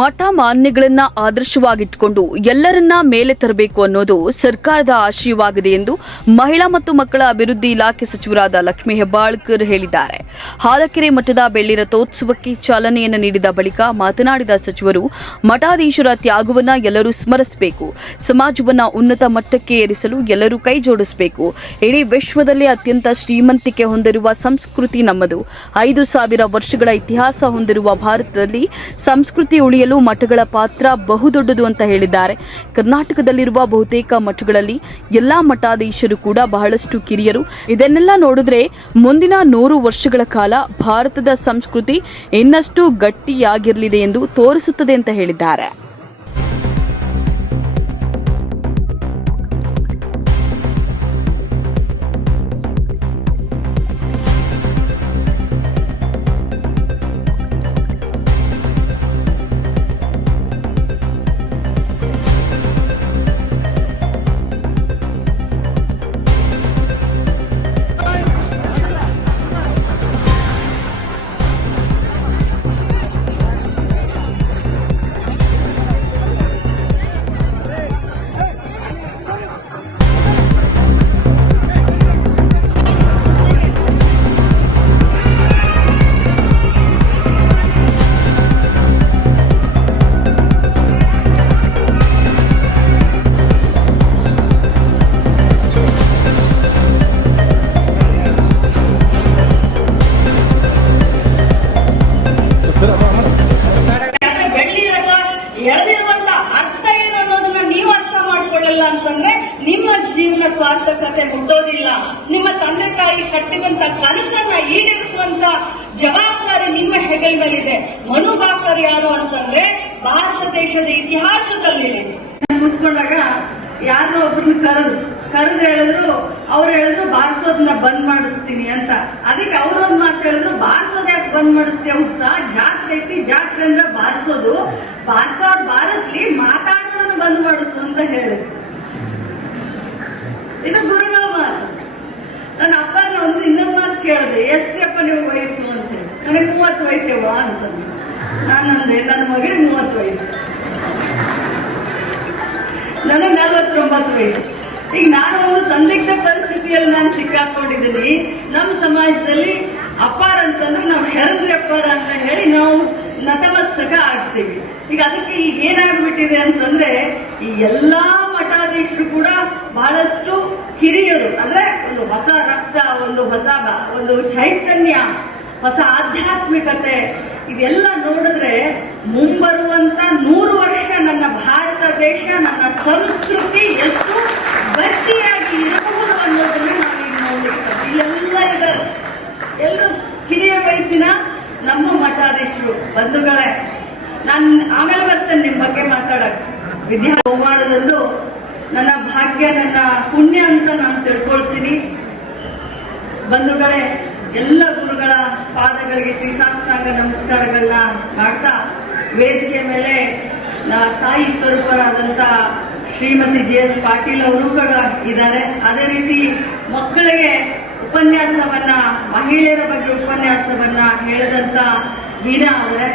ಮಠ ಮಾನ್ಯಗಳನ್ನ ಆದರ್ಶವಾಗಿಟ್ಟುಕೊಂಡು ಎಲ್ಲರನ್ನ ಮೇಲೆ ತರಬೇಕು ಅನ್ನೋದು ಸರ್ಕಾರದ ಆಶಯವಾಗಿದೆ ಎಂದು ಮಹಿಳಾ ಮತ್ತು ಮಕ್ಕಳ ಅಭಿವೃದ್ಧಿ ಇಲಾಖೆ ಸಚಿವರಾದ ಲಕ್ಷ್ಮೀ ಹೆಬ್ಬಾಳ್ಕರ್ ಹೇಳಿದ್ದಾರೆ. ಹಾಲಕೆರೆ ಮಠದ ಬೆಳ್ಳಿ ರಥೋತ್ಸವಕ್ಕೆ ಚಾಲನೆಯನ್ನು ನೀಡಿದ ಬಳಿಕ ಮಾತನಾಡಿದ ಸಚಿವರು, ಮಠಾಧೀಶರ ತ್ಯಾಗವನ್ನ ಎಲ್ಲರೂ ಸ್ಮರಿಸಬೇಕು, ಸಮಾಜವನ್ನ ಉನ್ನತ ಮಟ್ಟಕ್ಕೆ ಏರಿಸಲು ಎಲ್ಲರೂ ಕೈ ಜೋಡಿಸಬೇಕು. ಇಡೀ ವಿಶ್ವದಲ್ಲಿ ಅತ್ಯಂತ ಶ್ರೀಮಂತಿಕೆ ಹೊಂದಿರುವ ಸಂಸ್ಕೃತಿ ನಮ್ಮದು. ಐದು ಸಾವಿರ ವರ್ಷಗಳ ಇತಿಹಾಸ ಹೊಂದಿರುವ ಭಾರತದಲ್ಲಿ ಸಂಸ್ಕೃತಿ ಉಳಿಯಲು ಮಠಗಳ ಪಾತ್ರ ಬಹುದೊಡ್ಡದು ಅಂತ ಹೇಳಿದ್ದಾರೆ. ಕರ್ನಾಟಕದಲ್ಲಿರುವ ಬಹುತೇಕ ಮಠಗಳಲ್ಲಿ ಎಲ್ಲಾ ಮಠಾಧೀಶರು ಕೂಡ ಬಹಳಷ್ಟು ಕಿರಿಯರು. ಇದನ್ನೆಲ್ಲ ನೋಡಿದ್ರೆ ಮುಂದಿನ ನೂರು ವರ್ಷಗಳ ಕಾಲ ಭಾರತದ ಸಂಸ್ಕೃತಿ ಇನ್ನಷ್ಟು ಗಟ್ಟಿಯಾಗಿರಲಿದೆ ಎಂದು ತೋರಿಸುತ್ತದೆ ಅಂತ ಹೇಳಿದ್ದಾರೆ. ನಿಮ್ಮ ಸ್ವಾರ್ಥ ಸ್ವಾರ್ಥಕತೆ ಮುಟ್ಟೋದಿಲ್ಲ. ನಿಮ್ಮ ತಂದೆ ತಾಯಿ ಕಟ್ಟಿದಂತ ಕನಸನ್ನ ಈಡೇರಿಸುವಂತ ಜವಾಬ್ದಾರಿ ನಿಮ್ಮ ಹೆಗಲ ಮೇಲಿದೆ ಮನುಭಾಕರ್ ಯಾರು ಅಂತಂದ್ರೆ ಭಾರತ ದೇಶದ ಇತಿಹಾಸದಲ್ಲಿ. ಕೂತ್ಕೊಂಡಾಗ ಯಾರನ್ನೋ ಒಬ್ರನ್ನ ಕರೆದು ಕರೆದು ಹೇಳಿದ್ರು, ಅವ್ರು ಹೇಳಿದ್ರು ಬಾರಿಸೋದನ್ನ ಬಂದ್ ಮಾಡಿಸ್ತೀನಿ ಅಂತ. ಅದಕ್ಕೆ ಅವ್ರೊಂದ್ ಮಾತು ಹೇಳಿದ್ರು ಬಾರಿಸೋದ್ ಯಾಕೆ ಬಂದ್ ಮಾಡಿಸ್ತೀಯ ಉತ್ಸಾಹ ಜಾತ್ರೆ ಐತಿ ಜಾತ್ರೆ ಅಂದ್ರೆ ಬಾರಿಸೋದು ಬಾರಿಸೋದ್ ಬಾರಿಸ್ಲಿ ಮಾತಾಡೋದನ್ನ ಬಂದ್ ಮಾಡಿಸು ಅಂತ ಹೇಳಿದ್ರು. ಇದು ಗುರುಗಳ ಮಾತು ನನ್ನ ಅಪ್ಪನ ಒಂದು ಇನ್ನೊಂದು ಮಾತು ಕೇಳಿದೆ ಎಷ್ಟಪ್ಪ ನೀವು ವಯಸ್ಸು? ಅಂತ ನನಗೆ ಮೂವತ್ತು ವಯಸ್ಸೇವ ಅಂತಂದು. ನಾನಂದೆ ನನ್ನ ಮಗಳಿಗೆ ಮೂವತ್ತು ವಯಸ್ಸು. ನನಗೆ ನಲವತ್ತೊಂಬತ್ತು ವಯಸ್ಸು. ಈಗ ನಾನು ಒಂದು ಸಂದಿಗ್ಧ ಪರಿಸ್ಥಿತಿಯಲ್ಲಿ ನಾನು ಸಿಕ್ಕಾಕೊಂಡಿದ್ದೀನಿ. ನಮ್ಮ ಸಮಾಜದಲ್ಲಿ ಅಪ್ಪಾರ ಅಂತಂದ್ರೆ ನಾವು ಹೆರದ್ರಿ ಅಪ್ಪಾರ ಅಂತ ಹೇಳಿ ನಾವು ನತಮಸ್ತಕ ಆಗ್ತೀವಿ. ಈಗ ಅದಕ್ಕೆ ಈಗ ಏನಾಗ್ಬಿಟ್ಟಿದೆ ಅಂತಂದ್ರೆ ಈ ಎಲ್ಲಾ ಮಠಾಧೀಶರು ಕೂಡ ಬಹಳಷ್ಟು ಹಿರಿಯರು ಅಂದ್ರೆ ಒಂದು ಹೊಸ ರಕ್ತ, ಒಂದು ಹೊಸ ಒಂದು ಚೈತನ್ಯ, ಹೊಸ ಆಧ್ಯಾತ್ಮಿಕತೆ ಇದೆಲ್ಲ ನೋಡಿದ್ರೆ ಮುಂಬರುವಂತ ನೂರು ವರ್ಷ ನನ್ನ ಭಾರತ ದೇಶ, ನನ್ನ ಸಂಸ್ಕೃತಿ ಎಷ್ಟು ಗಟ್ಟಿಯಾಗಿ ಇರಬಹುದು ಅನ್ನೋದನ್ನ ನಾವೀಗ ನೋಡ್ಲಿಕ್ಕೆ ಇಲ್ಲೆಲ್ಲ ಎಲ್ಲರೂ ಕಿರಿಯ ವಯಸ್ಸಿನ ನಮ್ಮ ಮಠಾಧೀಶರು, ಬಂಧುಗಳೇ, ನಾನು ಆಮೇಲೆ ಬರ್ತೇನೆ ನಿಮ್ಮ ಬಗ್ಗೆ ಮಾತಾಡಕ್ ವಿದ್ಯಾ ಸೋಮವಾರದಂದು ನನ್ನ ಭಾಗ್ಯ ನನ್ನ ಪುಣ್ಯ ಅಂತ ನಾನು ತಿಳ್ಕೊಳ್ತೀನಿ. ಬಂಧುಗಳೇ, ಎಲ್ಲ ಗುರುಗಳ ಪಾದಗಳಿಗೆ ಶ್ರೀಸಾಷ್ಟಾಂಗ ನಮಸ್ಕಾರಗಳನ್ನ ಮಾಡ್ತಾ ವೇದಿಕೆ ಮೇಲೆ ತಾಯಿ ಸ್ವರೂಪರಾದಂಥ ಶ್ರೀಮತಿ ಜಿ ಎಸ್ ಪಾಟೀಲ್ ಅವರು ಕೂಡ ಇದ್ದಾರೆ. ಅದೇ ರೀತಿ ಮಕ್ಕಳಿಗೆ ಉಪನ್ಯಾಸವನ್ನ, ಮಹಿಳೆಯರ ಬಗ್ಗೆ ಉಪನ್ಯಾಸವನ್ನ ಹೇಳಿದಂತ ವೀಣಾ ಅವರೇ,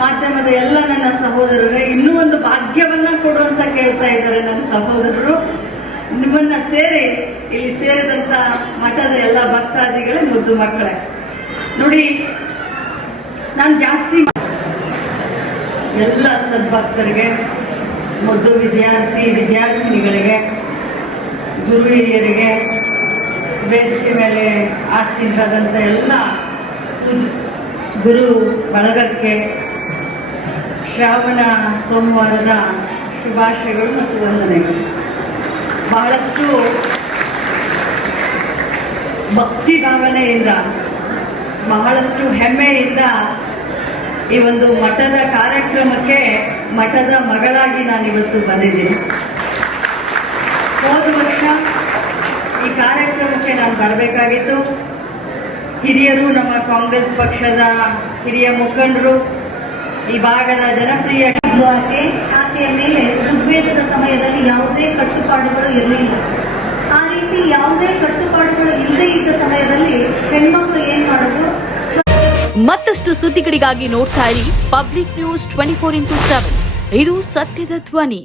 ಮಾಧ್ಯಮದ ಎಲ್ಲ ನನ್ನ ಸಹೋದರರೇ, ಇನ್ನೂ ಒಂದು ಭಾಗ್ಯವನ್ನ ಕೊಡುವಂತ ಕೇಳ್ತಾ ಇದ್ದಾರೆ ನನ್ನ ಸಹೋದರರು. ನಿಮ್ಮನ್ನ ಸೇರಿ ಇಲ್ಲಿ ಸೇರಿದಂತ ಮಠದ ಎಲ್ಲ ಭಕ್ತಾದಿಗಳೇ ಮುದ್ದು ಮಕ್ಕಳೇ. ನೋಡಿ, ನಾನು ಜಾಸ್ತಿ ಎಲ್ಲ ಸದ್ಭಕ್ತರಿಗೆ, ಮುದ್ದು ವಿದ್ಯಾರ್ಥಿ, ವಿದ್ಯಾರ್ಥಿನಿಗಳಿಗೆ ಗುರು ಹಿರಿಯರಿಗೆ ವೇದಿಕೆ ಮೇಲೆ ಆಸೀನರಾದಂಥ ಎಲ್ಲ ಗುರು ಬಳಗಕ್ಕೆ ಶ್ರಾವಣ ಸೋಮವಾರದ ಶುಭಾಶಯಗಳು ಮತ್ತು ವಂದನೆಗಳು. ಬಹಳಷ್ಟು ಭಕ್ತಿ ಭಾವನೆಯಿಂದ, ಬಹಳಷ್ಟು ಹೆಮ್ಮೆಯಿಂದ ಈ ಒಂದು ಮಠದ ಕಾರ್ಯಕ್ರಮಕ್ಕೆ ಮಠದ ಮಗಳಾಗಿ ನಾನು ಇವತ್ತು ಬಂದಿದ್ದೀನಿ. ಹೋದ ವರ್ಷ ಈ ಕಾರ್ಯಕ್ರಮಕ್ಕೆ ನಾನು ಬರಬೇಕಾಗಿತ್ತು. ಹಿರಿಯರು, ನಮ್ಮ ಕಾಂಗ್ರೆಸ್ ಪಕ್ಷದ ಹಿರಿಯ ಮುಖಂಡರು, ಈ ಭಾಗದ ಜನಪ್ರಿಯ ಆಕೆಯ ಮೇಲೆ ಋಗ್ವೇದದ ಸಮಯದಲ್ಲಿ ಯಾವುದೇ ಕಟ್ಟುಪಾಡುಗಳು ಇರಲಿಲ್ಲ ಆ ರೀತಿ ಯಾವುದೇ ಕಟ್ಟುಪಾಡುಗಳು ಇಲ್ಲದೇ ಇದ್ದ ಸಮಯದಲ್ಲಿ ಹೆಣ್ಮಕ್ಳು ಏನ್ ಮಾಡೋದು? ಮತ್ತಷ್ಟು ಸುದ್ದಿಗಳಿಗಾಗಿ ನೋಡ್ತಾ ಇರಿ public news twenty four into seven. ಇದು ಸತ್ಯದ ಧ್ವನಿ.